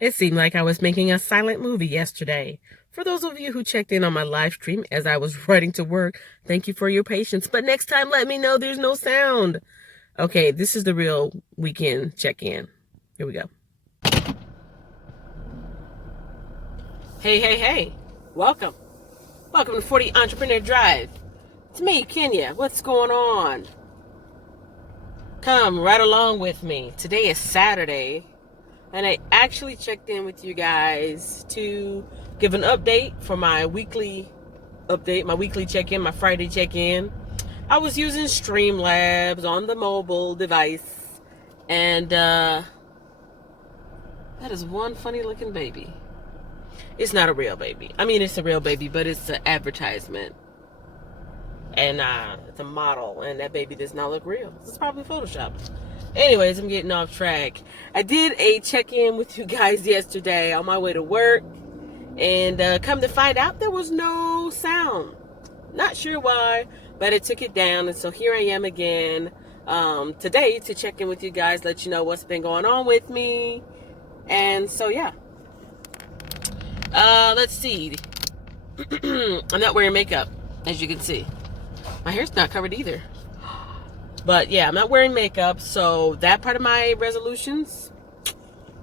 It seemed like I was making a silent movie yesterday. For those of you who checked in on my live stream as I was riding to work, thank you for your patience. But next time, let me know there's no sound. Okay, this is the real weekend check-in. Here we go. Hey, hey, hey. Welcome. Welcome to 40 Entrepreneur Drive. It's me, Kenya. What's going on? Come right along with me. Today is Saturday. And I actually checked in with you guys to give an update for my weekly update, my weekly check-in, my Friday check-in. I was using Streamlabs on the mobile device, and that is one funny looking baby. It's not a real baby. I mean, it's a real baby, but it's an advertisement. And it's a model, and that baby does not look real. It's probably photoshopped. Anyways, I'm getting off track. I did a check-in with you guys yesterday on my way to work, and come to find out there was no sound. Not sure why, but it took it down, and so here I am again today to check in with you guys, let you know what's been going on with me. And so yeah, let's see. I'm not wearing makeup, as you can see. My hair's not covered either. But yeah, I'm not wearing makeup, so that part of my resolutions,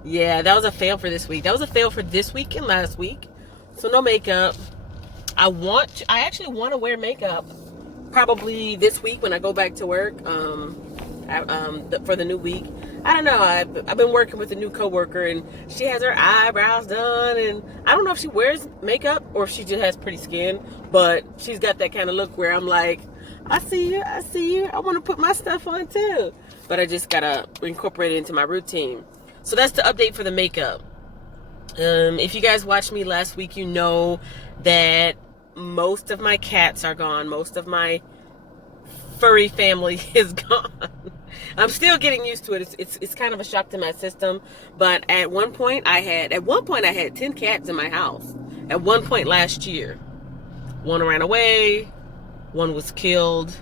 yeah, that was a fail for this week. That was a fail for this week and last week. So no makeup. I actually want to wear makeup probably this week when I go back to work for the new week. I don't know. I've been working with a new coworker, and she has her eyebrows done, and I don't know if she wears makeup or if she just has pretty skin, but she's got that kind of look where I'm like, I see you, I want to put my stuff on too, but I just gotta incorporate it into my routine. So that's the update for the makeup. If you guys watched me last week, you know that most of my cats are gone. Most of my furry family is gone. I'm still getting used to it. It's kind of a shock to my system. But at one point I had 10 cats in my house. At one point last year. One ran away, one was killed.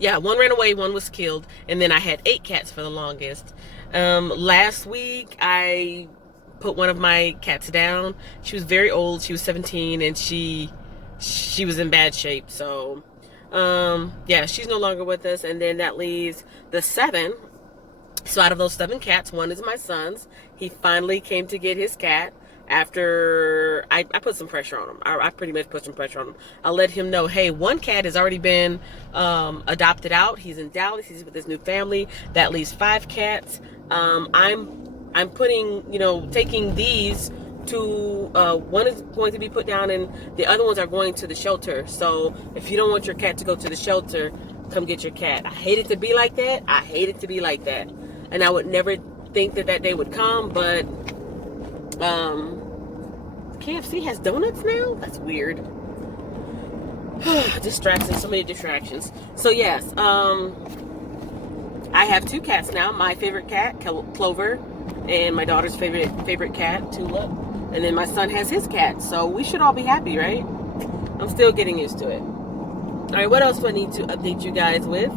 Yeah, one ran away, one was killed, and then I had 8 cats for the longest. Last week, I put one of my cats down. She was very old. She was 17, and she was in bad shape. So, yeah, she's no longer with us, and then that leaves the 7. So out of those 7 cats, one is my son's. He finally came to get his cat after I put some pressure on him. I pretty much put some pressure on him. I let him know, hey, one cat has already been adopted out. He's in Dallas. He's with his new family. That leaves 5 cats. I'm putting, taking these to one is going to be put down, and the other ones are going to the shelter. So if you don't want your cat to go to the shelter, come get your cat. I hate it to be like that. And I would never think that day would come, but KFC has donuts now? That's weird. Distractions, so many distractions. So yes, I have 2 cats now. My favorite cat, Clover, and my daughter's favorite cat, Tulip. And then my son has his cat. So we should all be happy, right? I'm still getting used to it. All right, what else do I need to update you guys with?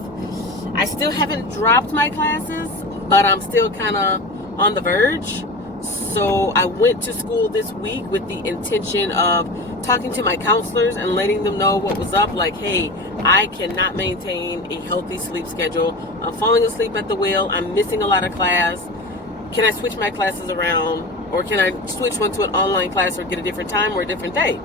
I still haven't dropped my classes, but I'm still kind of on the verge. So I went to school this week with the intention of talking to my counselors and letting them know what was up. Like, hey, I cannot maintain a healthy sleep schedule. I'm falling asleep at the wheel. I'm missing a lot of class. Can I switch my classes around? Or can I switch one to an online class or get a different time or a different day?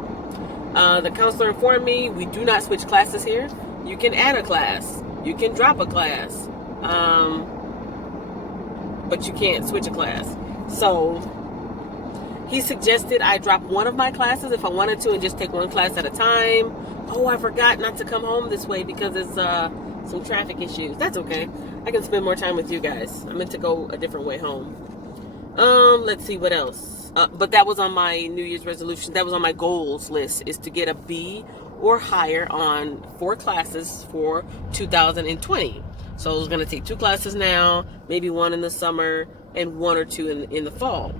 The counselor informed me we do not switch classes here. You can add a class. You can drop a class. But you can't switch a class. So he suggested I drop one of my classes if I wanted to and just take one class at a time. Oh, I forgot not to come home this way because it's some traffic issues. That's okay. I can spend more time with you guys. I meant to go a different way home. Let's see what else. But that was on my New Year's resolution. That was on my goals list, is to get a B or higher on 4 classes for 2020. So I was going to take 2 classes now, maybe 1 in the summer, and 1 or 2 in the fall.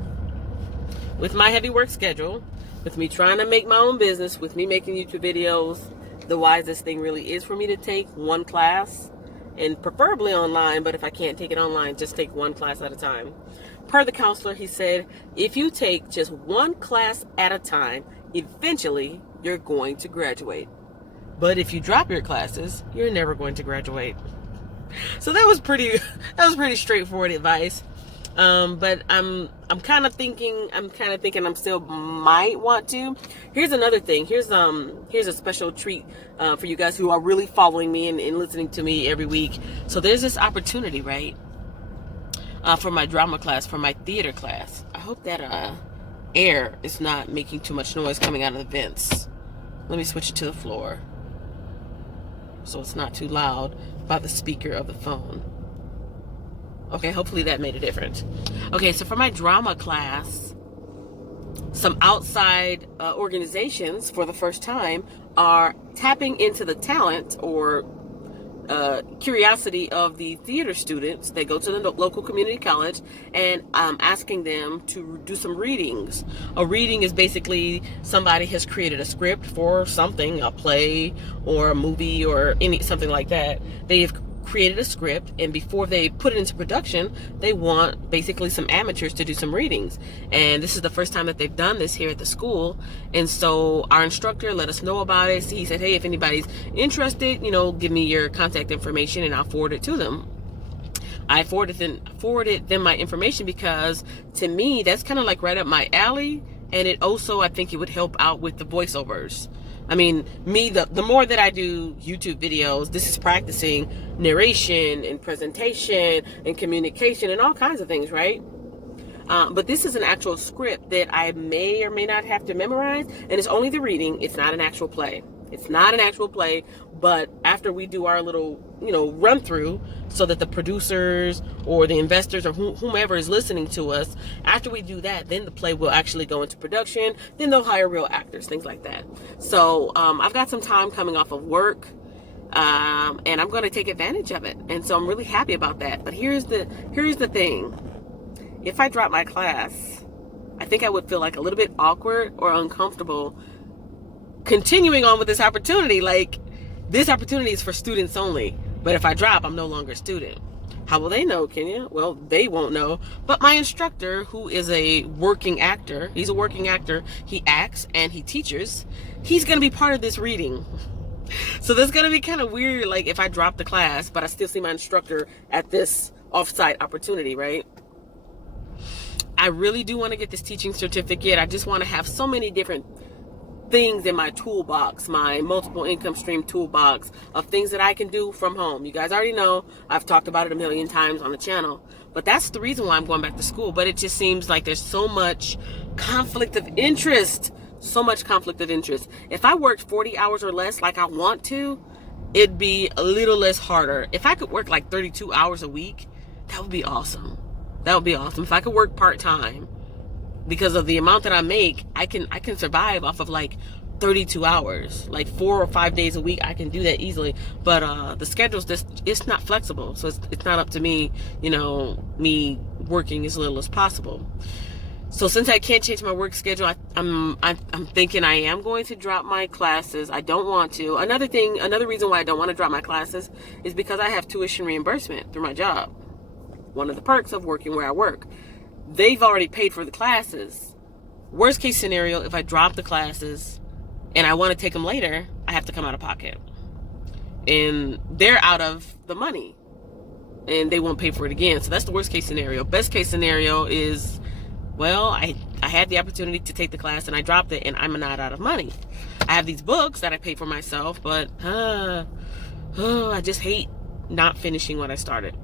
With my heavy work schedule, with me trying to make my own business, with me making YouTube videos, the wisest thing really is for me to take one class, and preferably online, but if I can't take it online, just take one class at a time. Per the counselor, he said, if you take just one class at a time, eventually you're going to graduate. But if you drop your classes, you're never going to graduate. So that was pretty straightforward advice. But I'm kind of thinking I still might want to. Here's another thing. Here's a special treat for you guys who are really following me and listening to me every week. So there's this opportunity, right? For my drama class, for my theater class. I hope that air is not making too much noise coming out of the vents. Let me switch it to the floor so it's not too loud by the speaker of the phone. Okay, hopefully that made a difference. Okay, so for my drama class, some outside organizations for the first time are tapping into the talent or curiosity of the theater students. They go to the local community college and asking them to do some readings. A reading is basically somebody has created a script for something, a play or a movie or something like that. They've created a script, and before they put it into production, they want basically some amateurs to do some readings. And this is the first time that they've done this here at the school. And so our instructor let us know about it. He said, hey, if anybody's interested, give me your contact information and I'll forward it to them. I forwarded them my information because to me, that's kind of like right up my alley. And it also, I think it would help out with the voiceovers. I mean, the more that I do YouTube videos, this is practicing narration and presentation and communication and all kinds of things, right? But this is an actual script that I may or may not have to memorize, and it's only the reading. It's not an actual play. It's not an actual play, but after we do our little, run through so that the producers or the investors or whomever is listening to us, after we do that, then the play will actually go into production. Then they'll hire real actors, things like that. So I've got some time coming off of work, and I'm going to take advantage of it. And so I'm really happy about that. But here's the thing. If I drop my class, I think I would feel like a little bit awkward or uncomfortable continuing on with this opportunity. Like, this opportunity is for students only, but if I drop, I'm no longer a student. How will they know, Kenya? Well, they won't know, but my instructor, who is a working actor, he acts and he teaches, he's going to be part of this reading. So that's going to be kind of weird, like if I drop the class, but I still see my instructor at this offsite opportunity, right? I really do want to get this teaching certificate. I just want to have so many different things in my toolbox, my multiple income stream toolbox of things that I can do from home. You guys already know I've talked about it a million times on the channel, but that's the reason why I'm going back to school. But it just seems like there's so much conflict of interest. If I worked 40 hours or less like I want to, it'd be a little less harder. If I could work like 32 hours a week, that would be awesome. If I could work part-time, because of the amount that I make, I can survive off of like 32 hours, like 4 or 5 days a week. I can do that easily. But the schedule's it's not flexible, so it's not up to me. Me working as little as possible. So since I can't change my work schedule, I'm thinking I am going to drop my classes. I don't want to. Another reason why I don't want to drop my classes is because I have tuition reimbursement through my job. One of the perks of working where I work. They've already paid for the classes. Worst case scenario, if I drop the classes and I want to take them later, I have to come out of pocket. And they're out of the money. And they won't pay for it again. So that's the worst case scenario. Best case scenario is, well, I had the opportunity to take the class and I dropped it and I'm not out of money. I have these books that I pay for myself, but I just hate not finishing what I started.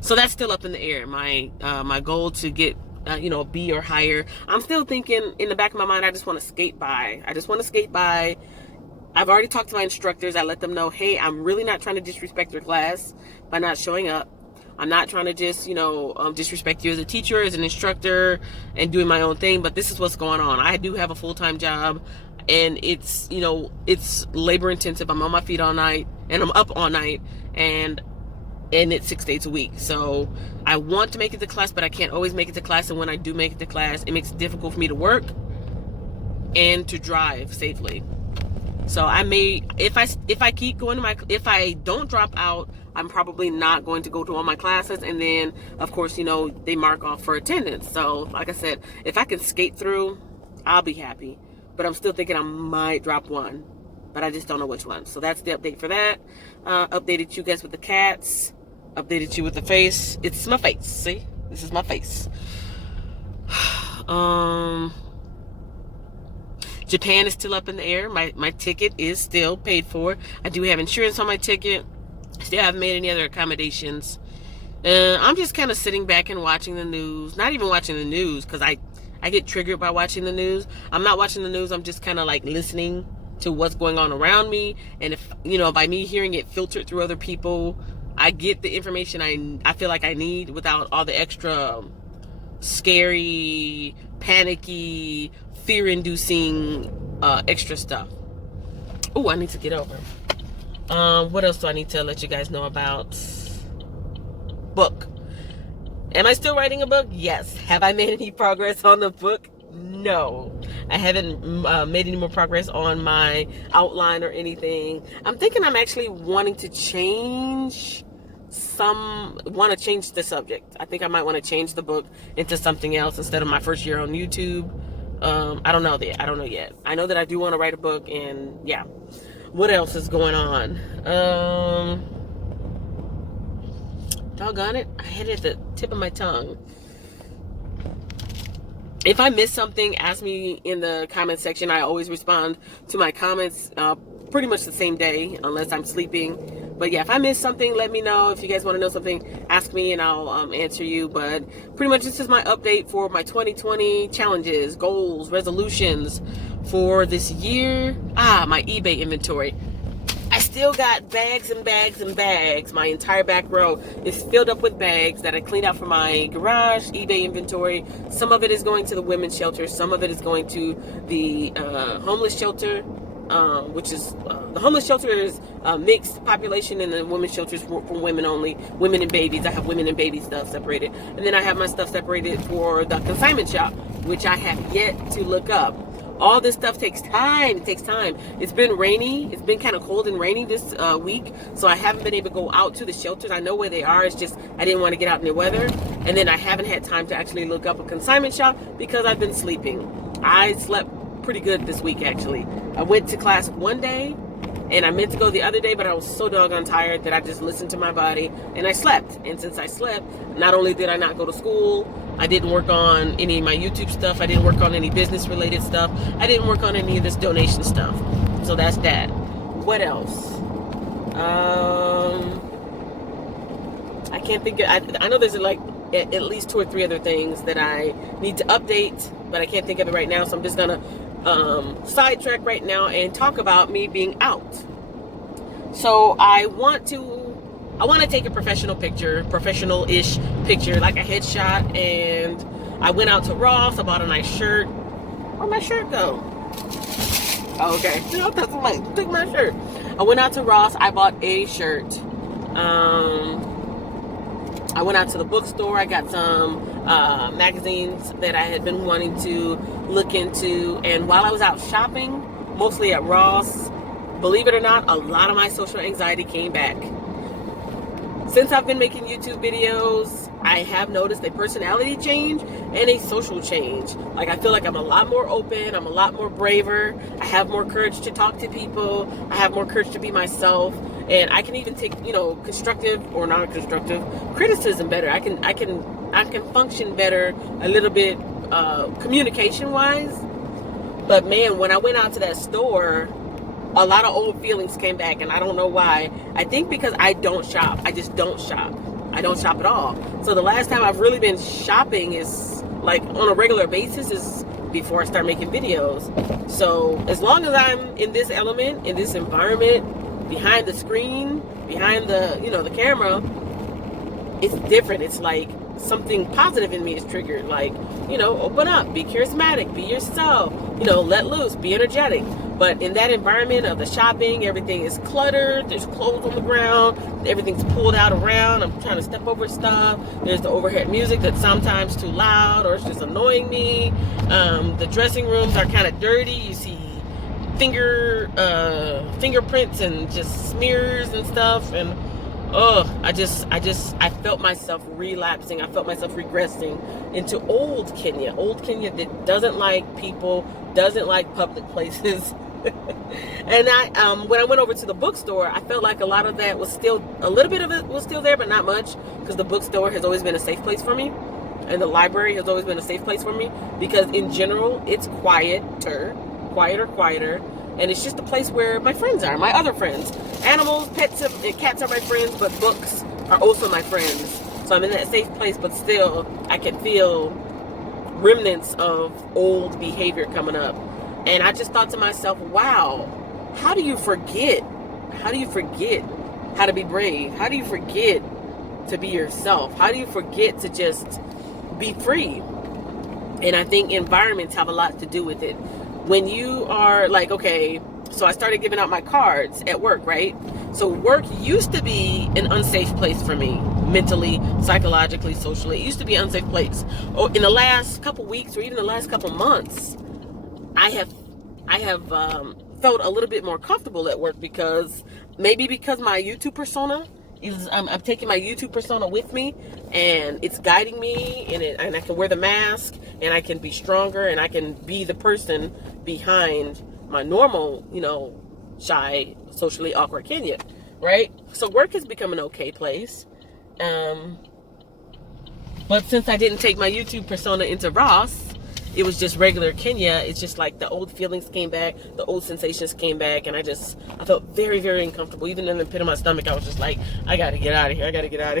So that's still up in the air. My goal to get a B or higher. I'm still thinking in the back of my mind, I just want to skate by. I've already talked to my instructors. I let them know, hey, I'm really not trying to disrespect your class by not showing up. I'm not trying to just, disrespect you as a teacher, as an instructor, and doing my own thing. But this is what's going on. I do have a full-time job, and it's labor intensive. I'm on my feet all night, and I'm up all night, and it's 6 days a week. So I want to make it to class, but I can't always make it to class. And when I do make it to class, it makes it difficult for me to work and to drive safely. So I may, if I keep going to if I don't drop out, I'm probably not going to go to all my classes. And then, of course, they mark off for attendance. So, like I said, if I can skate through, I'll be happy. But I'm still thinking I might drop one. But I just don't know which one. So that's the update for that. Updated you guys with the cats. Updated you with the face. It's my face. See? This is my face. Japan is still up in the air. My ticket is still paid for. I do have insurance on my ticket. Still haven't made any other accommodations. I'm just kind of sitting back and watching the news. Not even watching the news, because I get triggered by watching the news. I'm not watching the news. I'm just kind of like listening to what's going on around me. And if, by me hearing it filtered through other people, I get the information I feel like I need without all the extra scary, panicky, fear-inducing extra stuff. Oh, I need to get over. What else do I need to let you guys know about? Book. Am I still writing a book? Yes. Have I made any progress on the book? No. I haven't made any more progress on my outline or anything. I'm thinking I'm actually wanting to change the subject. I think I might want to change the book into something else instead of my first year on YouTube. I don't know yet. I know that I do want to write a book, and yeah. What else is going on? Doggone it. I had it at the tip of my tongue. If I miss something, ask me in the comment section. I always respond to my comments pretty much the same day, unless I'm sleeping. But yeah, if I miss something, let me know. If you guys want to know something, ask me and I'll answer you. But pretty much this is my update for my 2020 challenges, goals, resolutions for this year. My eBay inventory. I still got bags and bags and bags. My entire back row is filled up with bags that I cleaned out from my garage, eBay inventory. Some of it is going to the women's shelter. Some of it is going to the homeless shelter, which is, the homeless shelter is a mixed population, and the women's shelter is for women only, women and babies. I have women and baby stuff separated. And then I have my stuff separated for the consignment shop, which I have yet to look up. All this stuff takes time. It takes time. It's been rainy. It's been kind of cold and rainy this week, so I haven't been able to go out to the shelters. I know where they are. It's just I didn't want to get out in the weather. And then I haven't had time to actually look up a consignment shop because I've been sleeping. I slept pretty good this week, actually. I went to class one day, and I meant to go the other day, but I was so doggone tired that I just listened to my body, and I slept. And since I slept, not only did I not go to school, I didn't work on any of my YouTube stuff. I didn't work on any business-related stuff. I didn't work on any of this donation stuff. So that's that. What else? I can't think of... I know there's like at least 2 or 3 other things that I need to update, but I can't think of it right now, so I'm just going to sidetrack right now and talk about me being out. So I want to take a professional-ish picture, like a headshot, and I went out to Ross. I bought a nice shirt. Where'd my shirt go? Oh, okay. That's right. Took my shirt. I went out to Ross. I bought a shirt. I went out to the bookstore. I got some magazines that I had been wanting to look into. And while I was out shopping, mostly at Ross, believe it or not, a lot of my social anxiety came back. Since I've been making YouTube videos, I have noticed a personality change and a social change. Like, I feel like I'm a lot more open. I'm a lot more braver. I have more courage to talk to people. I have more courage to be myself. And I can even take, constructive or non-constructive criticism better. I can function better a little bit communication-wise. But man, when I went out to that store, a lot of old feelings came back, and I don't know why. I think because I don't shop. I just don't shop. I don't shop at all. So the last time I've really been shopping is like on a regular basis is before I start making videos. So as long as I'm in this element, in this environment, behind the screen, behind the, the camera, it's different. It's like something positive in me is triggered. Like, open up, be charismatic, be yourself, let loose, be energetic. But in that environment of the shopping, everything is cluttered. There's clothes on the ground. Everything's pulled out around. I'm trying to step over stuff. There's the overhead music that's sometimes too loud or it's just annoying me. The dressing rooms are kind of dirty. You see fingerprints and just smears and stuff. And I felt myself relapsing. I felt myself regressing into old Kenya that doesn't like people, doesn't like public places. And when I went over to the bookstore, I felt like a lot of that was still, a little bit of it was still there, but not much, because the bookstore has always been a safe place for me, and the library has always been a safe place for me, because in general, it's quieter, and it's just a place where my friends are, my other friends. Animals, pets, and cats are my friends, but books are also my friends. So I'm in that safe place, but still, I can feel remnants of old behavior coming up. And I just thought to myself, wow, how do you forget? How do you forget how to be brave? How do you forget to be yourself? How do you forget to just be free? And I think environments have a lot to do with it. When you are like, okay, so I started giving out my cards at work, right? So work used to be an unsafe place for me, mentally, psychologically, socially. It used to be an unsafe place. Oh, in the last couple weeks, or even the last couple months, I have felt a little bit more comfortable at work, because my YouTube persona is, I'm taking my YouTube persona with me, and it's guiding me, and I can wear the mask, and I can be stronger, and I can be the person behind my normal, shy, socially awkward Kenya, right? So work has become an okay place. But since I didn't take my YouTube persona into Ross, it was just regular Kenya. It's just like the old feelings came back, the old sensations came back, and I felt very, very uncomfortable. Even in the pit of my stomach, I was just like, I gotta get out of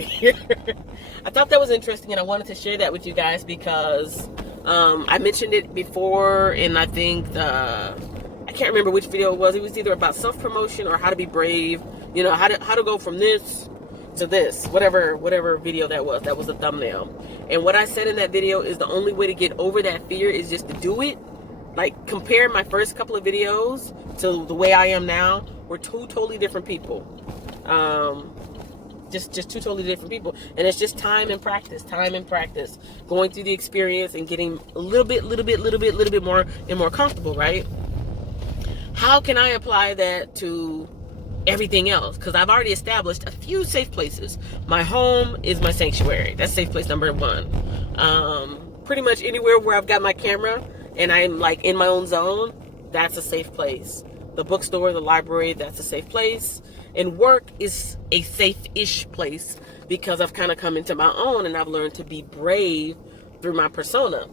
here. I thought that was interesting, and I wanted to share that with you guys, because I mentioned it before, and I think I can't remember which video it was. It was either about self-promotion or how to be brave. How to go from this to this, whatever video that was the thumbnail. And what I said in that video is the only way to get over that fear is just to do it. Like, compare my first couple of videos to the way I am now. We're two totally different people. Just two totally different people. And it's just time and practice, going through the experience and getting a little bit more and more comfortable, right? How can I apply that to everything else? Because I've already established a few safe places. My home is my sanctuary. That's safe place number one. Pretty much anywhere where I've got my camera and I'm like in my own zone, that's a safe place. The bookstore, the library, that's a safe place. And work is a safe-ish place, because I've kind of come into my own, and I've learned to be brave through my persona.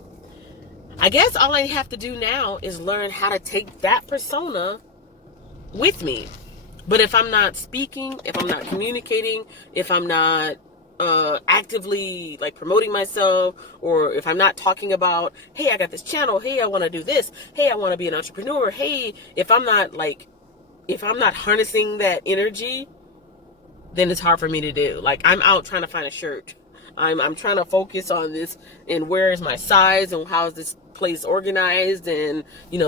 I guess all I have to do now is learn how to take that persona with me. But if I'm not speaking, if I'm not communicating, if I'm not actively like promoting myself, or if I'm not talking about, hey, I got this channel, hey, I want to do this, hey, I want to be an entrepreneur, hey, if I'm not harnessing that energy, then it's hard for me to do. Like, I'm out trying to find a shirt. I'm trying to focus on this, and where is my size, and how is this place organized, and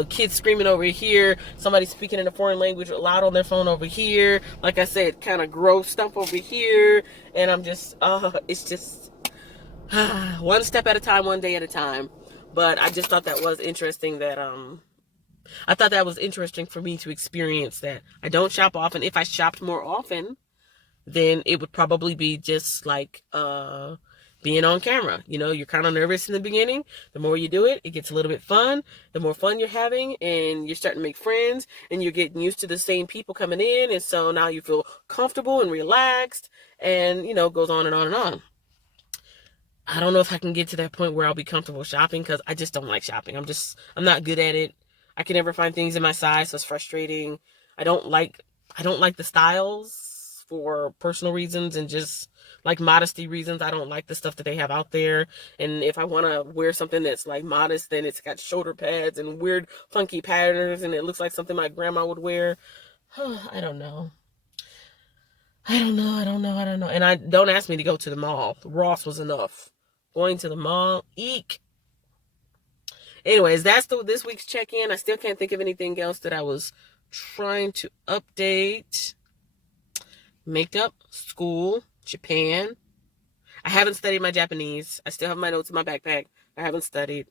kids screaming over here, somebody speaking in a foreign language loud on their phone over here, like I said, kind of gross stuff over here, and I'm just it's just one step at a time, one day at a time. But I just thought that was interesting, that I thought that was interesting for me to experience that. I don't shop often. If I shopped more often, then it would probably be just like being on camera. You're kind of nervous in the beginning. The more you do it, it gets a little bit fun. The more fun you're having, and you're starting to make friends, and you're getting used to the same people coming in, and so now you feel comfortable and relaxed, and goes on and on and on. I don't know if I can get to that point where I'll be comfortable shopping, because I just don't like shopping. I'm not good at it. I can never find things in my size, so it's frustrating. I don't like the styles for personal reasons, and just like modesty reasons. I don't like the stuff that they have out there. And if I want to wear something that's like modest, then it's got shoulder pads and weird funky patterns, and it looks like something my grandma would wear. I don't know. And don't ask me to go to the mall. Ross was enough. Going to the mall, eek. Anyways, that's this week's check-in. I still can't think of anything else that I was trying to update. Makeup, school, Japan. I haven't studied my Japanese. I still have my notes in my backpack. I haven't studied.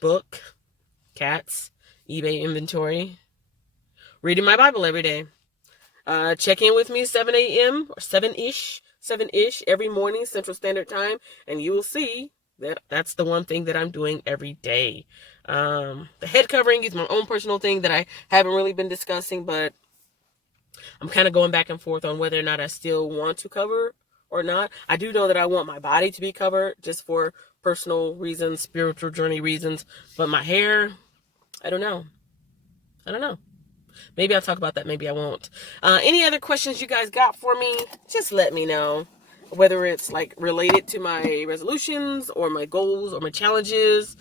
Book, cats, eBay inventory, reading my Bible every day. Check in with me 7 a.m. or 7-ish every morning, Central Standard Time, and you will see that that's the one thing that I'm doing every day. The head covering is my own personal thing that I haven't really been discussing, but I'm kind of going back and forth on whether or not I still want to cover or not. I do know that I want my body to be covered just for personal reasons, spiritual journey reasons, but my hair, I don't know. Maybe I'll talk about that. Maybe I won't. Any other questions you guys got for me? Just let me know. Whether it's like related to my resolutions or my goals or my challenges.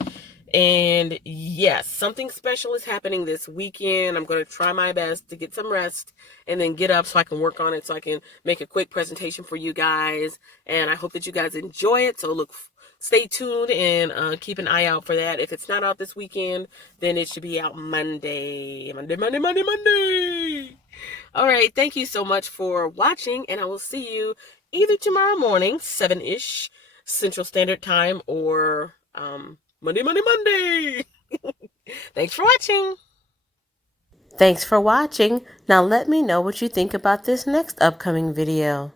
And yes, something special is happening this weekend. I'm going to try my best to get some rest and then get up so I can work on it, so I can make a quick presentation for you guys. And I hope that you guys enjoy it. So stay tuned and keep an eye out for that. If it's not out this weekend, then it should be out Monday. Monday. All right. Thank you so much for watching, and I will see you either tomorrow morning, 7-ish Central Standard Time, or Monday. Thanks for watching. Thanks for watching. Now let me know what you think about this next upcoming video.